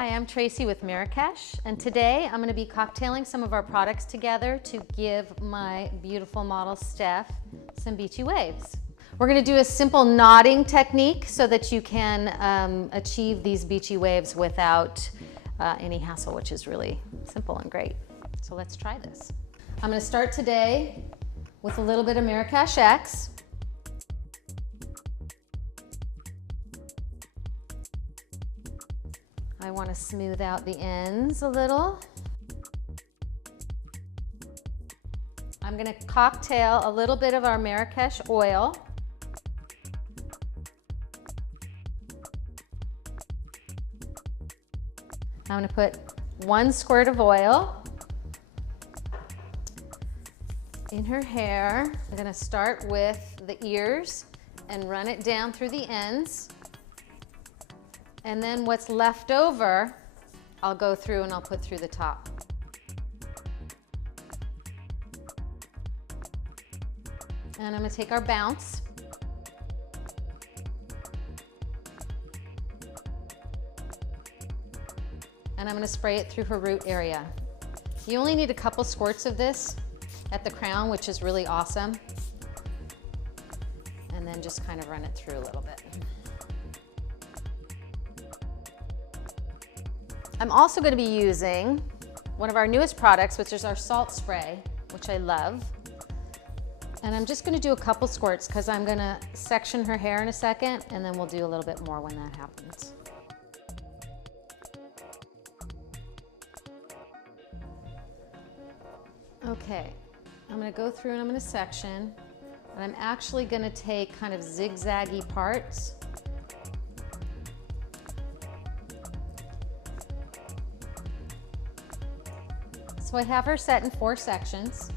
Hi, I'm Tracy with Marrakesh, and today I'm going to be cocktailing some of our products together to give my beautiful model Steph some beachy waves. We're going to do a simple knotting technique so that you can achieve these beachy waves without any hassle, which is really simple and great. So let's try this. I'm going to start today with a little bit of Marrakesh X. I want to smooth out the ends a little. I'm going to cocktail a little bit of our Marrakesh oil. I'm going to put 1 squirt of oil in her hair. I'm going to start with the ears and run it down through the ends. And then what's left over, I'll go through and I'll put through the top. And I'm going to take our bounce. And I'm going to spray it through her root area. You only need a couple squirts of this at the crown, which is really awesome. And then just kind of run it through a little bit. I'm also going to be using one of our newest products, which is our salt spray, which I love. And I'm just going to do a couple squirts because I'm going to section her hair in a second, and then we'll do a little bit more when that happens. Okay, I'm going to go through and I'm going to section, and I'm actually going to take kind of zigzaggy parts. So I have her set in 4 sections.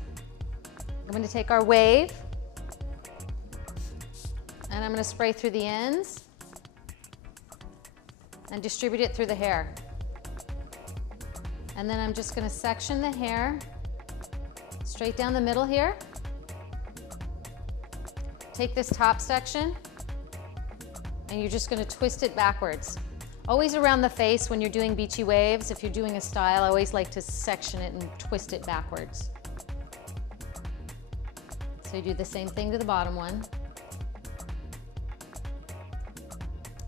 I'm going to take our wave and I'm going to spray through the ends and distribute it through the hair. And then I'm just going to section the hair straight down the middle here. Take this top section and you're just going to twist it backwards. Always around the face when you're doing beachy waves. If you're doing a style, I always like to section it and twist it backwards. So you do the same thing to the bottom one.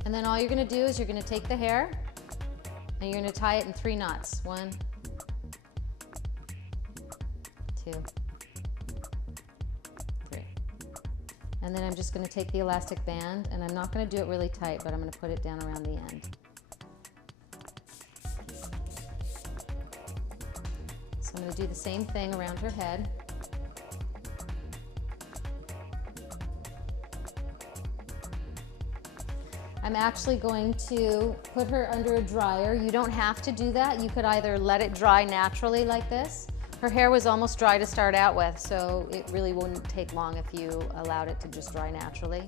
And then all you're going to do is you're going to take the hair and you're going to tie it in 3 knots. 1, 2, 3. And then I'm just going to take the elastic band, and I'm not going to do it really tight, but I'm going to put it down around the end. So I'm going to do the same thing around her head. I'm actually going to put her under a dryer. You don't have to do that. You could either let it dry naturally like this. Her hair was almost dry to start out with, so it really wouldn't take long if you allowed it to just dry naturally.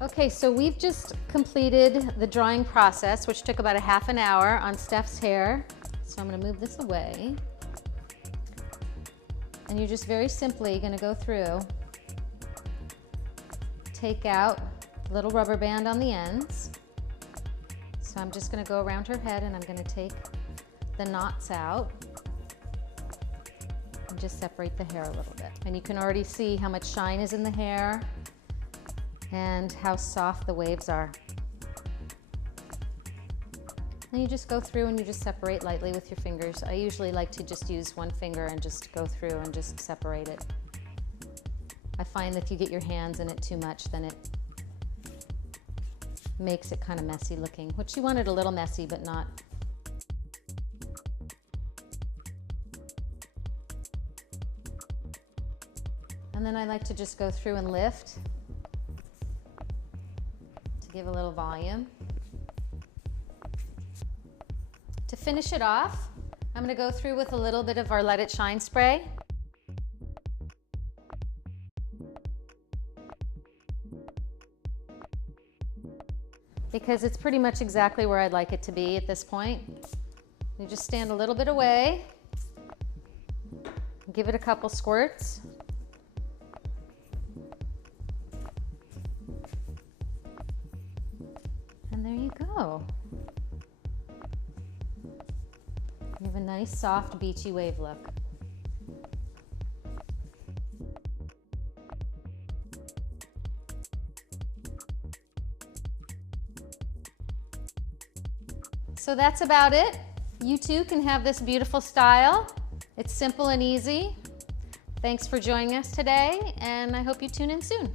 Okay, so we've just completed the drying process, which took about a half an hour on Steph's hair. So I'm going to move this away. And you're just very simply going to go through, take out a little rubber band on the ends. So I'm just going to go around her head and I'm going to take the knots out and just separate the hair a little bit. And you can already see how much shine is in the hair and how soft the waves are. And you just go through and you just separate lightly with your fingers. I usually like to just use 1 finger and just go through and just separate it. I find that if you get your hands in it too much, then it makes it kind of messy looking, which you want it a little messy, but not. And then I like to just go through and lift to give a little volume. To finish it off, I'm going to go through with a little bit of our Let It Shine spray. Because it's pretty much exactly where I'd like it to be at this point. You just stand a little bit away give it a couple squirts. And there you go. You have a nice, soft, beachy wave look. So that's about it. You too can have this beautiful style. It's simple and easy. Thanks for joining us today, and I hope you tune in soon.